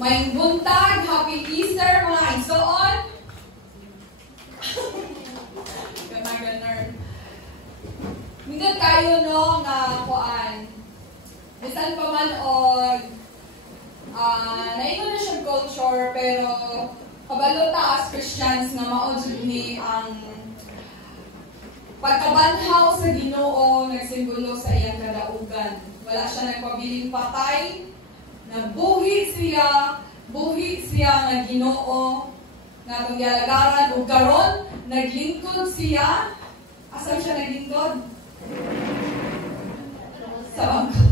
May buntag, happy Easter mga igsoon. Ganun. Hindi kayo no nga kuan. Bisan pa man og naingon na siya culture pero kabalo ta as Christians nga mao jud ni ang pagkabanhaw sa Ginoo nagsimbolo sa iyang kadaugan. Wala siya nagpabiling patay, nabuhi siya nga Ginoo nga atong gialagaran ug karon naglingkod siya. Asa siya naglingkod? Sa bangko.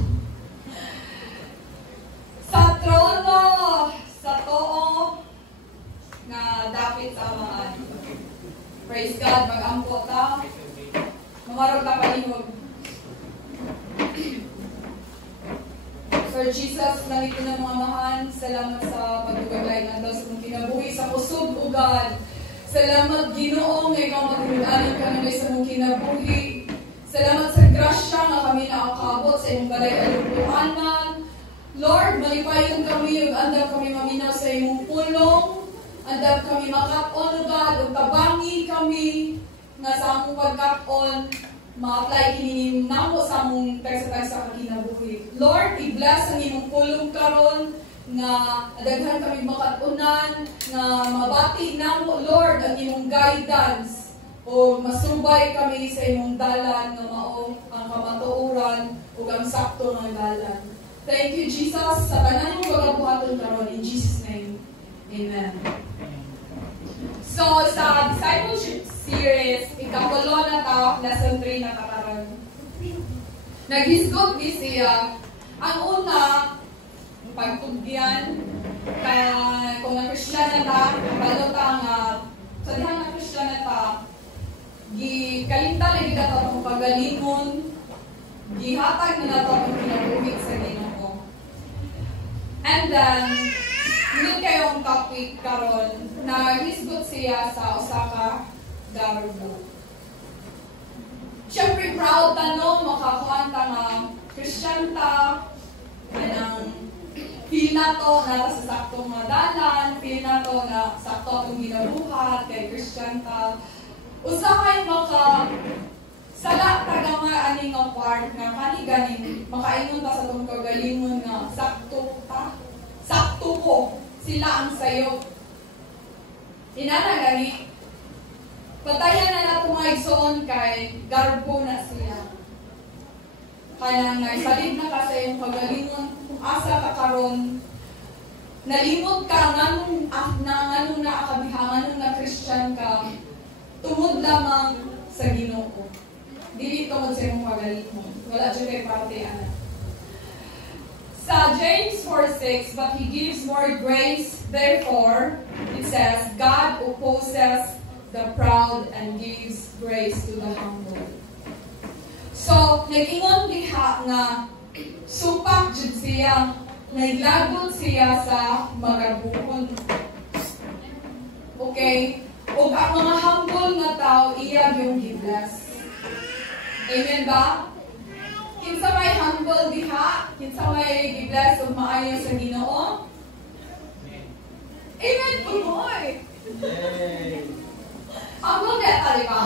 Sa trono, sa too nga dapit sa amaan. Praise God, mag-ampo ta. Mamarog ka pahinog. Sir Jesus, langit ko na mga mahan, salamat sa pagkagay ng Diyos kong kinabuhi sa kusog o God. Salamat Ginoo nga ikaw matuludanan kami sa mong kinabuhi. Salamat sa grasya nga kami nakakabot sa imong balay alugtuhanan. Lord, malipayon kami ug andam kami maminaw sa imong pulong. Andam kami makap-on o God ug tabangi kami nga sa among pagkap-on ma-apply kini namo sa among tagsa-tagsa kinabuhi. Lord, i-bless ang imong pulong karon nga daghan kami makatunan nga mabati namo Lord ang imong guidance o masubay kami sa imong dalan nga mao ang kamatuoran ug ang sakto nga dalan. Thank you Jesus sa tanan mong pagabuhaton karon in Jesus name. Amen. So sa discipleship series ikapulo na ta lesson 3 na karon. Naghisgot ni siya ang una pagtugyan kaya kung na Christian na ta, balo ta nga sa dihan na Christian na ta, gikalinta lagi na ta itong pagalingon, gihatag na na ta itong kinabuhi sa Ginoo. And then, yun kayong topic karon na hisgot siya sa Osaka Garbo. Siyempre proud ta no, makakuan ta nga Christian ta, ganang feel na to na sa saktong madalan, feel na to na sakto akong ginabuhat, kay Christian ta. Usahay maka sala taga nga aning nga part nga kani ganing makaingon ta sa tong kagalingon nga sakto ta. Sakto ko sila ang sayo. Inana gani. Patayan na nato mga igsoon kay garbo na siya. Kaya nagsalig na ka sa iyong kagalingon kung asa ka karon nalimot ka nganong na akabihangan na Christian ka tungod lamang sa Ginoo. Dili tungod sa imong kagalingon. Wala jud kay parte ana. Sa James 4:6, but He gives more grace, therefore, it says, God opposes the proud and gives grace to the humble. So, nag-ingon diha nga supak jud siya, naglagot siya sa magabuhon. Okay? O ang mga humble nga tao, iya yung gi-bless. Amen ba? Kinsa may humble diha, kinsa may gi-bless ug maayo sa Ginoo? Amen po moy. Humble ka di ba?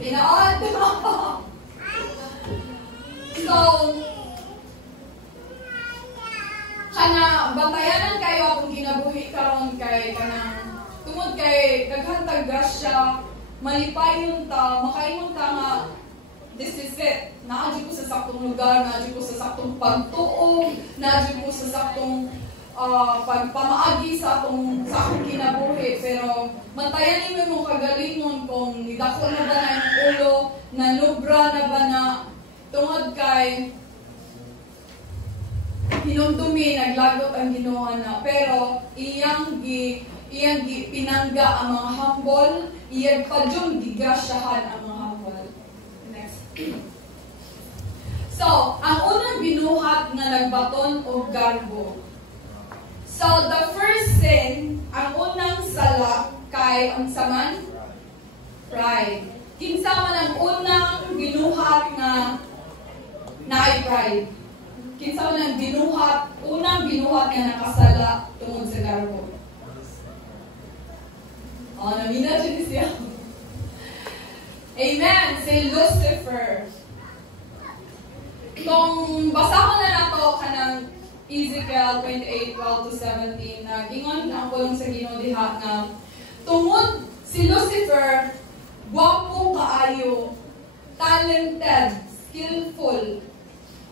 Tinood. So, kana bantayanan kayo akong ginabuhi karon kay kanang tungod kay daghang grasya, malipayon ta, makaingon ta nga this is it. Naadyo ko sa saktong lugar, naadyo ko sa saktong pagtuo, naadyo ko sa saktong pagpamaagi sa akong kinabuhi. Pero mantayan niyo mong kagalingon kung nidako na ba na yung ulo, nanubra na ba na tungod kay hinumdumi, naglagot ang Ginoo na. Pero iyang pinangga ang mga humble, iyang padyong gigrasyahan ang mga humble. Next. So, ang unang binuhat nga nagbaton og garbo. So, the first sin, ang unang sala kay ang saman pride. Kinsa man ang unang binuhat nga naay pride. kinsa man ang binuhat, unang binuhat nga nakasala tungod sa garbo. Namina dyan siya. Amen! Si Lucifer. Kung basahon na nato kanang Ezekiel 28:12-17, na gingon ang pulong sa Ginoo diha nga tungod si Lucifer, gwapo kaayo, talented, skillful,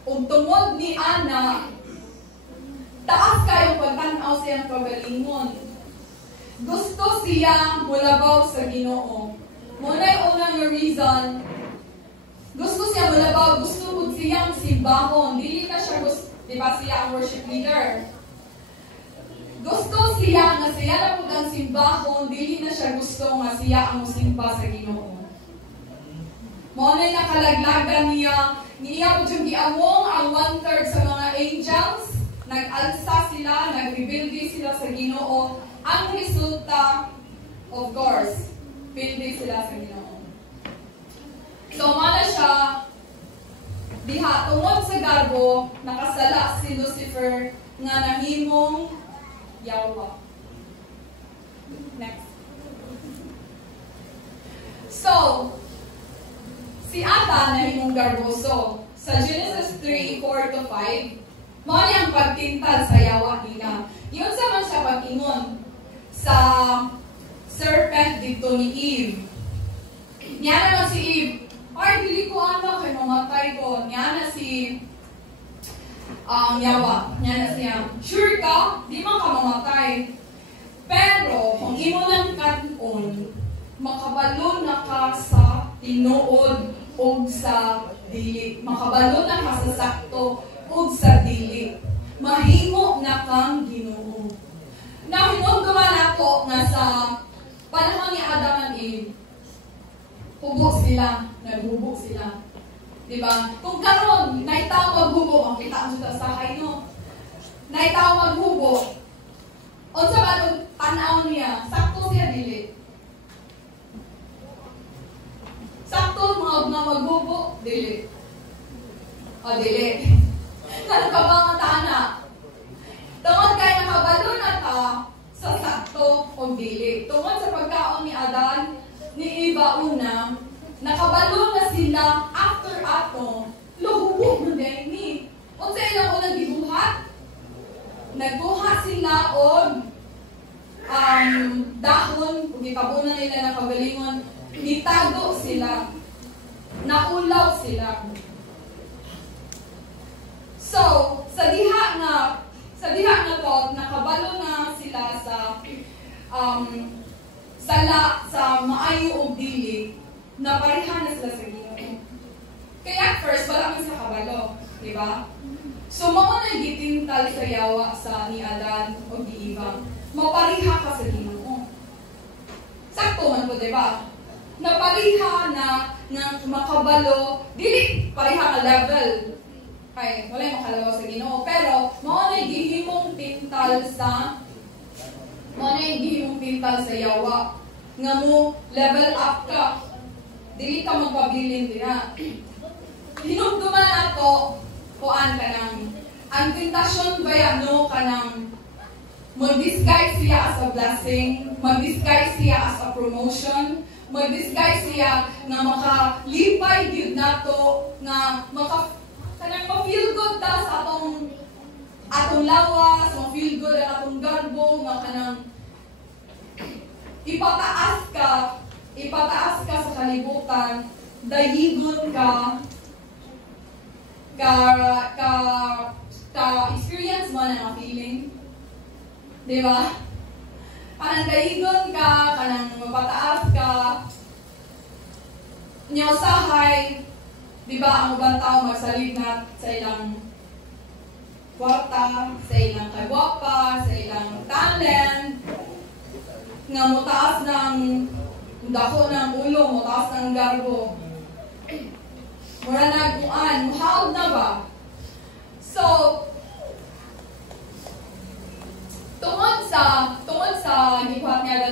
ug tungod ni Ana, taas kayong pagtanaw siyang kagalingon. Gusto siya mulabaw sa Ginoo. Muna'y unang reason, gusto siya mulabaw, gusto po siyang simbahon. Dili na siya gusto, di ba siya ang worship leader? Gusto siya nga siya na po ang simbahon, dili na siya gusto nga siya ang musimba sa Ginoo. Muna'y nakalaglagan niya po yung giamong ang 1/3 sa mga angels, nag-alsa sila, nag-rebuildi sila sa Ginoo. Ang resulta, of course, pildi sila sa Ginoo. So, mana siya, diha, tungod sa garbo, nakasala si Lucifer nga nahimong yawa. Next. So, si Ada nahimong garboso. Sa Genesis 3:4-5, mao ang pagtintal sa yawa nila. Yun sa man siya pag-ingon sa serpent dito ni Eve. Niya naman si Eve, ay, dili ko ano, kay mamatay ko. Niya na si yawa. Niya na siya, sure ka, di man ka mamatay. Pero, kung imo lang kanon, makabalo na ka sa tinuod o sa dili. Makabalo na ka sa sakto o sa dili. Mahimo na kang Ginoo. Nahinumduman ako nga sa panahon ni Adam and Eve, hubo sila, naghubo sila. Diba? Kung karon naitaw maghubo, makita ang sa sahay, no? Naitaw maghubo, unsa ba itong tanaw niya? Sakto siya, dili. Sakto mga maghubo, dili. O, dili. Ano ka ba ang tana? Tungod kay nakabalo na ka sa sakto o dili. Tungod sa pagkaon ni Adan, ni Eva una, nakabalo na sila after ato, luhubog na din ni. Unsa ilang unang gibuhat? Nagbuhat sila og dahon, kung itabunan nila ng kagalingon, itago sila, naulaw sila. So, sa diha nga to, nakabalo na sila sa sala sa maayo o dili, na pareha na sila sa Ginoo. Kaya first, wala man sila kabalo, di ba? So, mao na gitintal sa yawa sa ni Adan o ni Eva. Mapariha ka sa Ginoo. Sakto man po, di ba? Napariha na makabalo, dili pareha ka level. Okay, wala yung makalabaw sa Ginoo. Pero, mao na gihimong tintal sa yawa. Nga mo, level up ka. Dili ka magpabilin din. Hinugduman ato, kuan ka ng, ang tentasyon ba yan, no, ka ng, mag-disguise siya as a blessing, mag-disguise siya as a promotion, mag-disguise siya nga makalipay yun nato, nga kanang ma-feel good ta sa atong lawas, ma-feel good ang atong garbo, nga kanang ipataas ka sa kalibutan, dayigon ka experience mo na feeling. Di ba? Kanang dayigon ka, kanang mapataas ka, nyausahay, di ba, ang ubang tao magsalinat sa ilang kwarta, sa ilang kagwapa, sa ilang talent, nga mutaas ng dako ng ulo, mutaas ng garbo. Mura nagkuan, muhaod na ba? So, tungod sa gibuhat ni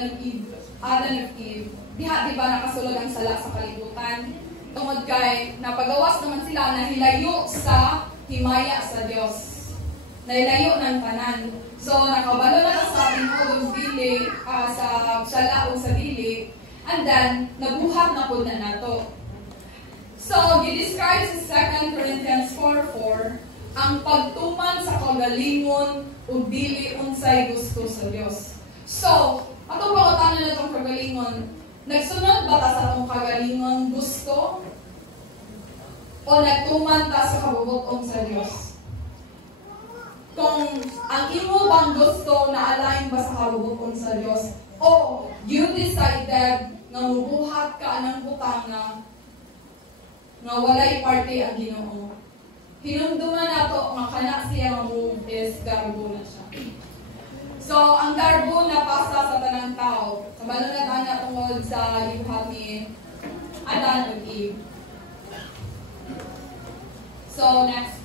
Adam and Eve, diha di ba nakasulod ang sala sa kalibutan? Tungod kay napagawas naman sila na hilayo sa himaya sa Dios. Nailayo ng tanan. So nakabalo na sa tinuod dili sa sala o sa dili, and then nabuhat na pud na nato. So gi-describe sa 2 Corinthians 4:4 ang pagtuman sa kagalingon ug dili unsay gusto sa Dios. So atong pangutanan na itong kagalingon, nagsunod ba ta sa atong kagalingon gusto o nagtuman ta sa kabubuton sa Dios? Kung ang imo bang gusto na align ba sa kabubuton sa Dios, o you decided na mubuhat ka ng butanga nga walay parte ang Ginoo. Hinumduman nato nga kana siya nga move is garbo na siya. So ang garbo na pasa sa tanang tao. Kabalo na tana tungod sa ibuhat ni Adan ug Eve. So next.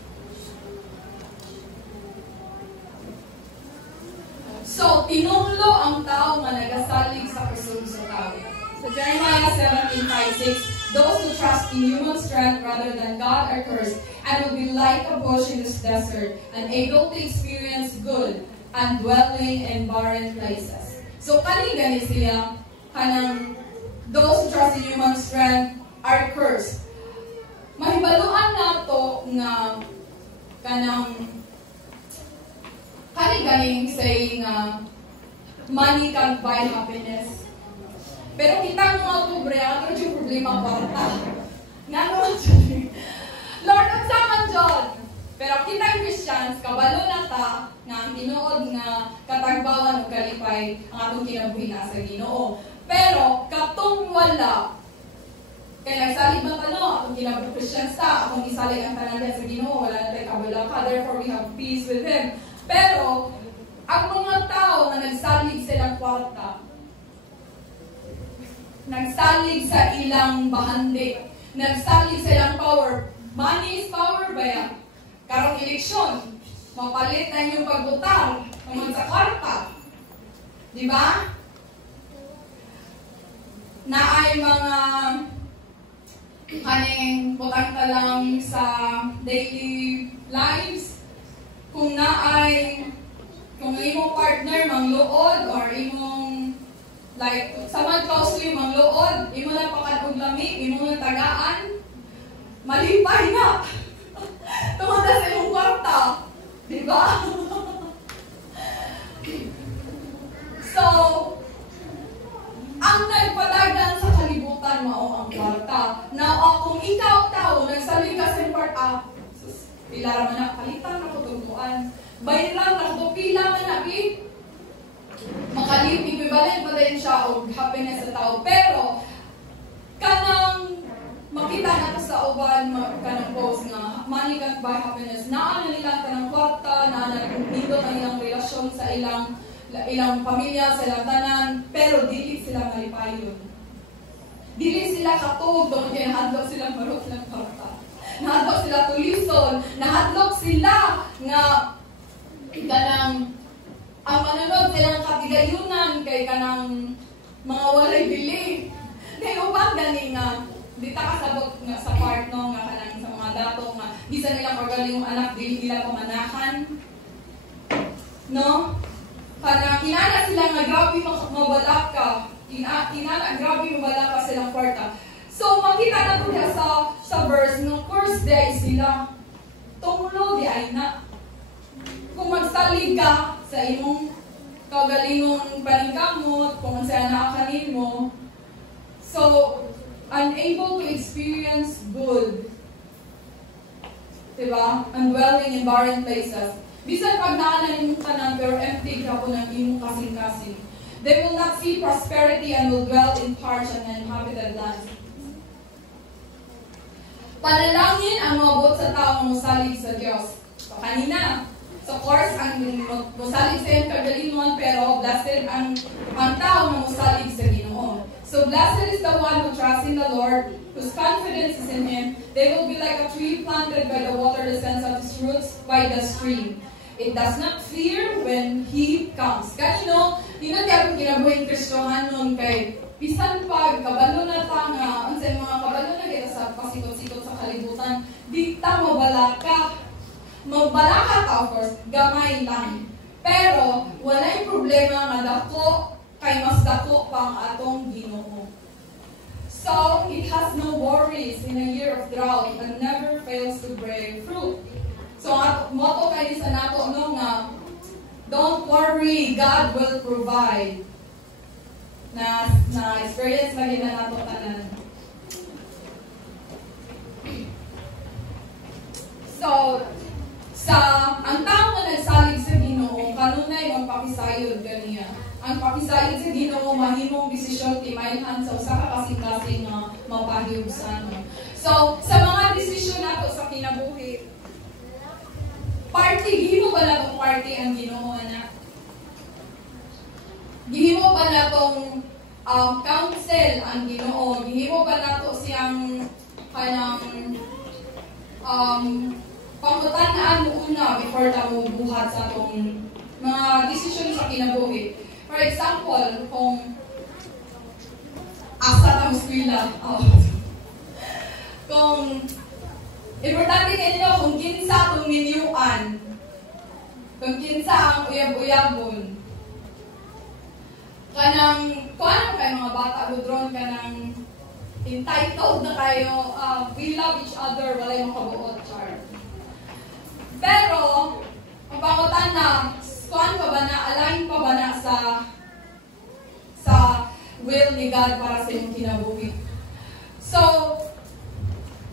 So tinunglo ang tao nga nagasalig sa kusog sa tao. So Jeremiah 17:5-6, those who trust in human strength rather than God are cursed, and will be like a bush in this desert, unable to experience good, and dwelling in barren places. So kani gani siya kanang those who trust in human strength are cursed. Mahibaluan nato nga kanang kani ganing saying money can't buy happiness. Pero kita mga pobre, ano yung problema kwarta? Nga naman dyan. Lord, ang saman dyan. Pero kita Christians, kabalo na ta nga ang tinuod nga katagbawan o kalipay ang atong kinabuhi na sa Ginoo. Pero katong wala, kaya nagsalig man tano, atong kinabuhi Christians ta, atong isalig ang tanan sa Ginoo, wala na tayo kabalo ka, therefore we have peace with Him. Pero, ang mga tao na nagsalig silang kwarta, nagsalig sa ilang bahandi, nagsalig sa ilang power. Money is power ba yan? Karong eleksyon, mapalit na yung pagbutang naman sa kwarta. Di ba? Na ay mga kaning butang ka lang sa daily lives. Kung kung imong partner mangluod or imong like someone close to you mangluod, imo na pakadug lami, imo na tagaan, malipay na. Tungod na sa imong kwarta, di ba? So, ang nagpadagan sa kalibutan mao ang kwarta. Na kung ikaw tao nagsalig ka sa kwarta, pila man na palitan na kutubuan. Bayaran na ko pila man na makalip equivalent pa din siya og happiness sa tao. Pero kanang makita nato sa uban kanang post nga money can't buy happiness. Naa na nila kanang kwarta, naa na nindot ang ilang relasyon sa ilang pamilya, sa ilang tanan, pero dili sila malipayon. Dili sila katog tungod kay nahadlok sila marot lang kwarta. Nahadlok sila tulison, nahadlok sila nga kanang ang manunod silang katigayunan kay kanang mga walay bili. Kay ubang gani nga di ta kasabot nga sa part no nga kanang sa mga dato nga bisa nila magaling yung anak dili nila pamanakan. No? Kanang kinala sila nga grabe mabalak ka. Kinala grabe mabalak ka silang kwarta. So makita na to diya sa verse no course day sila. Tunglo di ay na. Kung magsalig ka sa imong kagalingong paningkamot, kung saan nakakanin mo, so, unable to experience good. Diba? And dwelling in barren places. Bisan pag naanan imong tanan, pero empty ka po ng imong kasing-kasing. They will not see prosperity and will dwell in parched and uninhabited land. Panalangin ang mabot sa tao ng musalig sa Diyos. So, kanina, so, of course, ang musalig sa iyong kagalingon, pero blessed ang tao na musalig sa Ginoo. So, blessed is the one who trusts in the Lord, whose confidence is in Him. They will be like a tree planted by the water that sends out its roots by the stream. It does not fear when He comes. Kanino, di na tiyak kung kinabuhin Kristohanon kay bisan pag kabalo na ta nga, ang sa mga kabalo na kita sa pasikot-sikot sa kalibutan, di ta mabala ka. magbalaka ka, of course, gamay lang. Pero, walay problema nga dako, kay mas dako pang atong Ginoo. So, it has no worries in a year of drought and never fails to bring fruit. So, motto kay sa nato no nga, don't worry, God will provide. Na experience lagi na nato tanan. So, ang tao nga nagsalig sa Ginoo, kanunay magpakisayod ganiya. Ang pakisayod sa Ginoo mahimong desisyon timayhan sa usa ka kasing-kasing nga mapahiusan. So, sa mga desisyon nato sa kinabuhi, gihimo ba natong party ang Ginoo anak? Gihimo ba natong counsel ang Ginoo? Gihimo ba nato siyang kanang pangutanan mo una before ta mo buhat sa atong mga desisyon sa kinabuhi? For example, kung asa ta mo eskwela, kung importante kayo kung kinsa atong ninyuan, kung kinsa ang uyab-uyabon, kanang kuan kay mga bata gudron kanang entitled na kayo, we love each other, walay makabuot, char. Pero, ang pangutan na, kuan pa ba na, align pa ba na sa will ni God para sa inyong kinabuhi. So,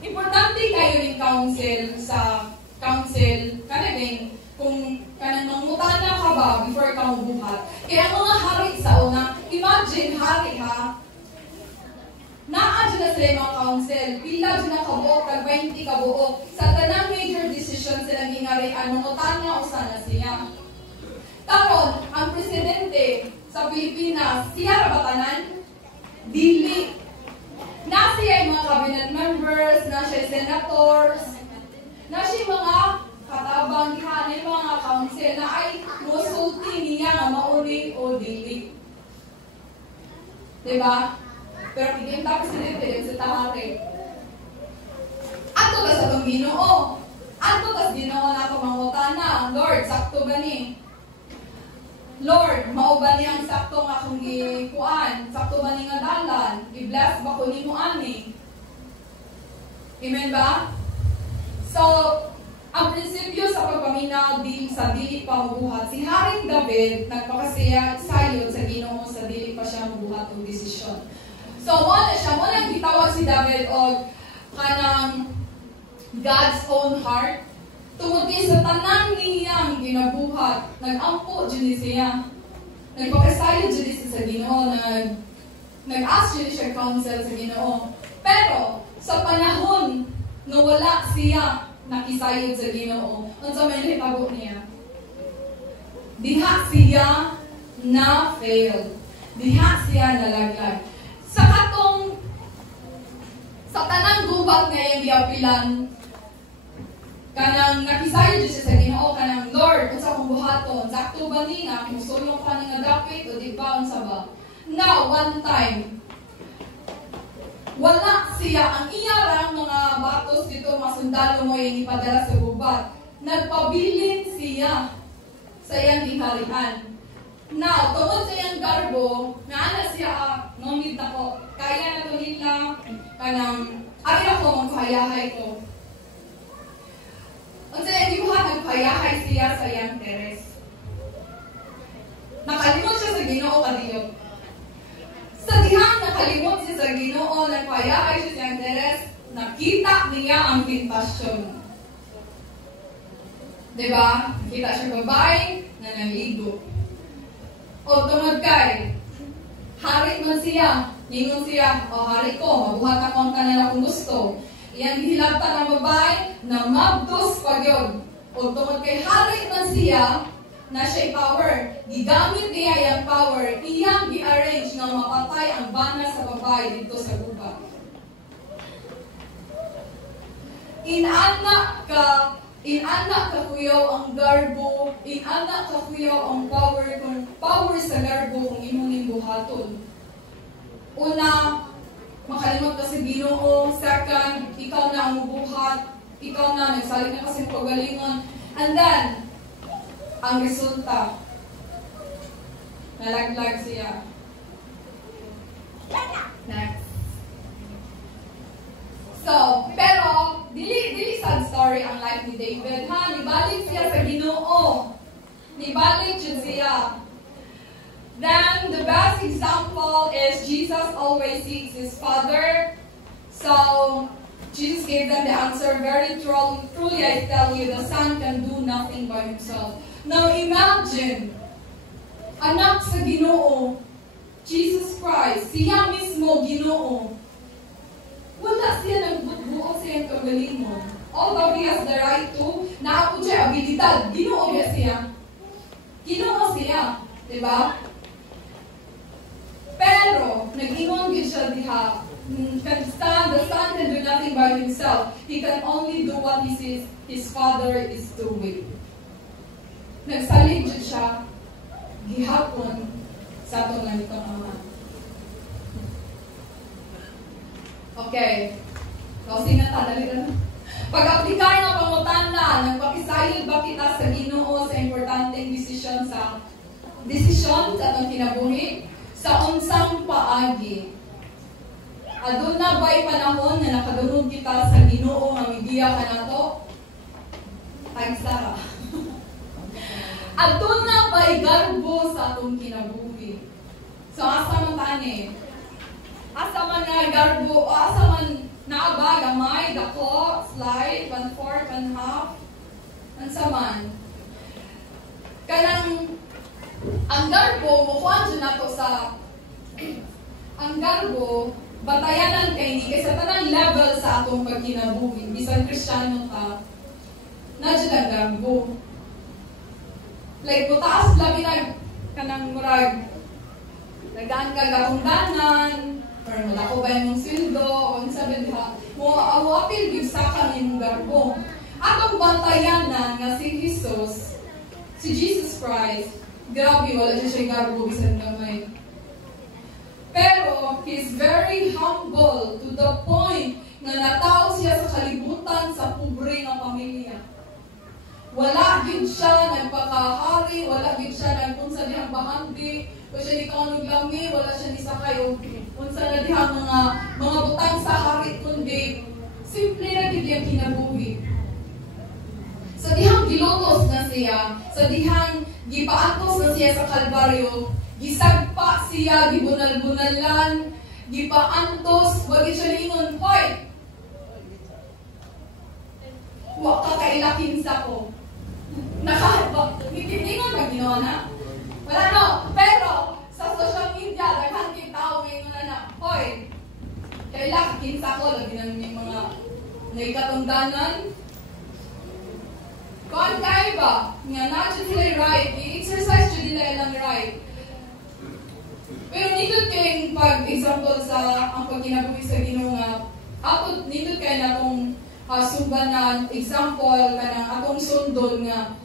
importante kayo yung counsel, kanagin, kung kanang mangutana ka ba before ka mabuhat. Kaya ang mga hari sa una, imagine hari ha, naa-adyo na sila mga counsel, pila dyan na kabuok, kag 20 kabuok, sa tanang major decision silang ingarian, mangutana o sana siya. Taron, ang presidente sa Pilipinas, siya rabatanan, dili. Na siya yung mga cabinet members, na siya senators, na siya mga katabang gihanin, mga council, na ay musulti niya nga mauni o dili. Diba? Pero kikinta presidente din sa tahari. Ato ba sa itong Ginoo? Ato tas Ginoo na ito mangutana, Lord, sakto ba ni? Lord, mao ba niyang sakto nga akong gikuan? Sakto ba ni nga dalan? I-bless ba ko ni mo ani? Amen ba? So, ang prinsipyo sa pagpaminaw sa dili pa mabuhat, si Haring David nagpakasayod sa Ginoo sa dili pa siya mabuhat ng desisyon. So, muna gitawag si David og kanang God's own heart. Tungod sa tanang niyang ginabuhat, nag-ampo dyan siya. Nagpakasayod dyan siya sa Ginoo, nag-ask dyan siya counsel sa Ginoo. Pero, sa panahon na wala siya nakisayod sa Ginoo, unsa may nahitabo niya? Diha siya na-fail. Diha siya nalaglag. Sa tanang gubat na yung giapilan, kanang nakisayod siya sa Ginoo, kanang Lord, unsa akong buhaton, sakto ba ni nga, kung sulong ka nga dapit, o di ba, unsa ba? Now, one time, wala siya, ang iyarang mga batos dito, mga sundalo mo yung ipadala sa gubat, nagpabilin siya sa iyang giharian. Now, tungod sa iyang garbo, naana siya, nungit ako, kaya na to nila, kanang, ari ako, magpahayahay ko. Unsa yung gibuhat, nagpahayahay siya sa iyang teres. Nakalimot siya sa Ginoo kadiyo. Sa dihang nakalimot siya sa Ginoo, nagpahayahay siya sa iyang teres, nakita niya ang tentasyon. Diba? Kita siya babae na nangligo. O tungod kay, hari man siya, ningon siya, o hari ko, mabuhat ako ang kanila kung gusto. Iyang gihilabtan ang babae na mabdos pa yun. O tungod kay hari man siya, na siya'y power. Gigamit niya yung power, iyang gi-arrange na mapatay ang bana sa babae dito sa gubat. Inanak ka kuyaw ang garbo, inanak ka kuyaw ang power, kung power sa garbo kung imong buhaton. Una, makalimot ka sa Ginoo. Second, ikaw na ang buhat, ikaw na nagsalig na kasi pagalingon. And then, ang resulta, nalaglag siya. Next. So, pero, dili sad story ang life ni David, ha? Nibalik siya sa Ginoo. Nibalik siya. Then, the best example is Jesus always seeks his Father. So, Jesus gave them the answer, very truly I tell you, the Son can do nothing by himself. Now, imagine, anak sa Ginoo, Jesus Christ, siya mismo Ginoo. Wala siya nagbubuo siyang kagalingon. Although he has the right to, na ako siya abilidad, Ginoo siya. Ginoo siya. Diba? Pero, nag-ingon din siya diha, the Son can do nothing by himself. He can only do what he sees his Father is doing. Nagsalig din siya, gihapon sa itong ganitong Ama. Okay. Closing na ta, dali na. Pag-aplikay ng pangutana, nagpakisayod ba kita sa Ginoo sa importanteng desisyon sa itong kinabuhi? Sa unsang paagi? Aduna ba'y panahon na nakadungog kita sa Ginoo nga migiya ka nato? Tagsara. Aduna ba'y garbo sa atong kinabuhi? So asa man tani? Asa man nga garbo, asa man naaba, gamay, dako, slide, 1/4, 1/2, ansa man. Kanang, ang garbo, mukuhan dyan nato sa, ang garbo, batayanan kay ni, kaysa tanang level sa atong pagkinabuhi, bisan Kristiyano ka, na dyan ang garbo. Like, mutaas labi na, kanang murag, nagaan ka garungdanan, or wala ko ba yung sildo, o sabi diha, mo apil yung saka yung garbo. Atong bantayanan nga si Jesus, si Jesus Christ, grabe, wala siya garbo, bisan kamay. Pero, he's very humble to the point na natao siya sa kalibutan sa pobre nga pamilya. Wala gid siya nagpakahari, wala gid siya nagpunsa dihang bahandi, wala siya ni kaunog lami, wala siya ni sakay o unsa na dihang mga butang sa hari kundi simple na gid yang kinabuhi. Sa dihang gilotos na siya, sa dihang gipaatos na siya sa Kalbaryo, gisagpa siya, gibunal-bunalan, gipaantos, wag siya lingon, hoy! Wa ka kailakin sa ko. Ngitingan ba ginawa na? Wala no. Pero, sa social media, daghang king tao ngayon na, hoy, kailakin sa ko, lagi na yung mga naikatungdanan. Kung kayo ba, nga na sila right, i-exercise nila ilang right. Pero nito kayong pag-example sa ang pagkinabuhi sa Ginoo nga, ato nito kayo na itong sumbanan, example, kanang atong sundon nga,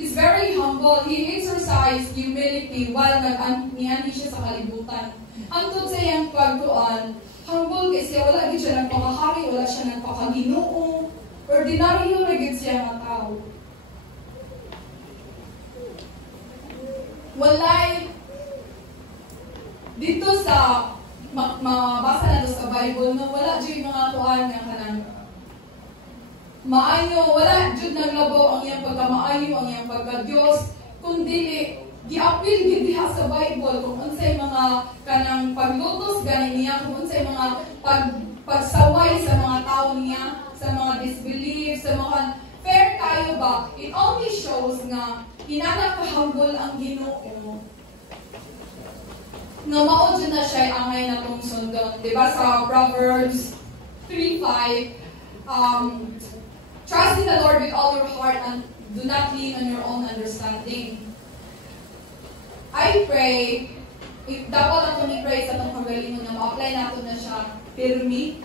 he's very humble. He exercised humility while nag-anihan siya sa kalibutan. Antod sa iyang pagkuan, humble kasi wala gid siya nagpakahari, wala siya nagpakaginoo. Ordinaryo na gid siya nga tao. Walay dito sa mabasa na sa Bible no, wala jud mga kuan nga kanang maayo, wala jud naglabo ang iyang pagkamaayo, ang iyang pagka-Dios, kundi giapil gid diha sa Bible kung unsay mga kanang paglutos gani niya, kung unsay mga pagsaway sa mga tao niya, sa mga disbelief, sa mga fair kayo ba. It only shows nga hinanap kahambol ang Ginoo. Nga mao jud na siya angay na tong sundon, di ba sa Proverbs 3:5, trust in the Lord with all your heart and do not lean on your own understanding. I pray, dapat nato ni pray sa itong pagalingon na ma-apply nato na siya firme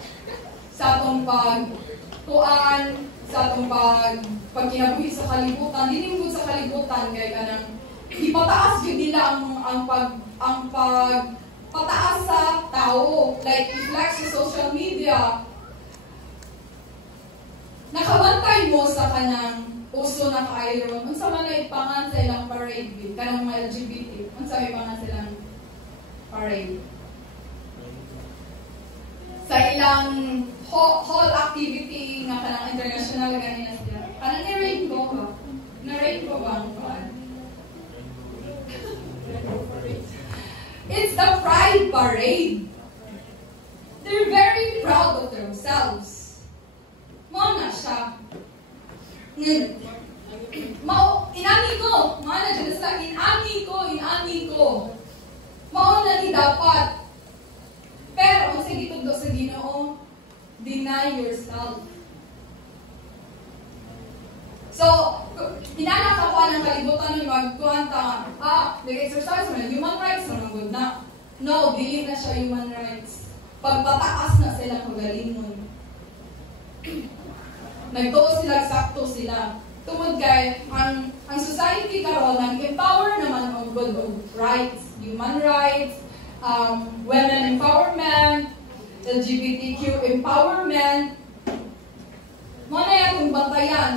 sa itong pagtuan, sa itong pagkinabuhi sa kalibutan. Diningkod sa kalibutan kay kanang ipataas yun nila ang pagpataas sa tao. Like, i-flex sa social media. Nakabantay mo sa kanang uso na kaayo ron. Unsa man ay pangan sa ilang parade kanang mga LGBT. Unsa may pangan silang parade? Sa ilang hall activity nga kanang international ganina sila. Kanang ni-rainbow ba? Na-rainbow ba ang pan? It's the Pride Parade. They're very proud of themselves. Mo na siya. Inani ko. Mga na dyan sila, inani ko. Mao na ni dapat. Pero, kung sige tundo sa Ginoo, deny yourself. So, inanak ako ng kalibutan ng magkuhanta, nag-exercise mo na, human rights mo good na. No, dili na siya human rights. Pagpataas na sila kagalingon. Nagtuo sila, sakto sila. Tungod kay, ang society karon nag-empower naman ng good rights, human rights, women empowerment, LGBTQ empowerment. Muna yan kung bantayan.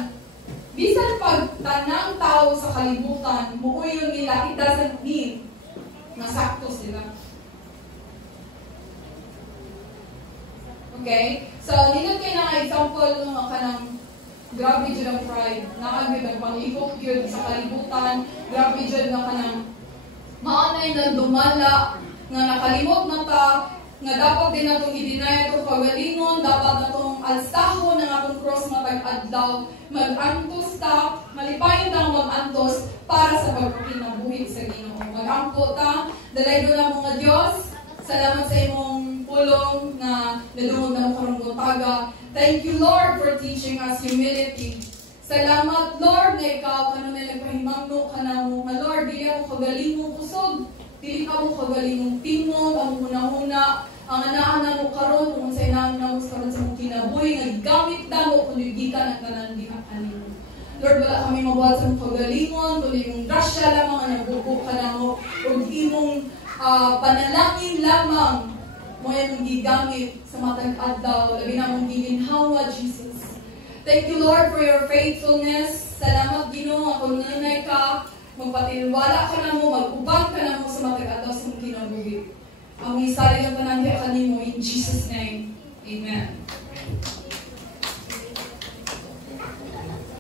Bisan pag tanang tao sa kalibutan, muuyon nila, it doesn't mean nasakto sila. Okay? So, nindot kayo na example ng kanang grabe dyan ang pride. Nakagod ang pang-ikot yun sa kalibutan. Grabe dyan na kanang maanay na dumala, nga nakalimot na ta, nga dapat din na itong i-deny itong pagalingon, dapat na itong alsahon ng atong cross na tag-adlaw, mag-antos ta, malipayon ta mag-antos para sa pagpapinabuhi sa Ginoo. Mag-ampo ta, dalay doon ang mga Diyos, salamat sa imong pulong na nadungog na mo karong buntaga. Thank you, Lord, for teaching us humility. Salamat, Lord, na ikaw, kano na nagpahimangno ka na mo. Lord, dili ako kagalingong kusog, dili ka mo kagalingong tingog, ang una-una, ang anaan mo karon kung sa inaan na mo karon sa mong kinabuhi, naggamit na mo kung gikan at nanandihaan mo. Lord, wala kami mabuhat sa mong kagalingon, kundi mong grasya lamang ang nagbuko ka na mo, o imong panalangin lamang mo yung gigamit sa matag adlaw, labi na mong giginhawa, Jesus. Thank you, Lord, for your faithfulness. Salamat, Ginoo, kung nanay ka, magpatilwala ka na mo, mag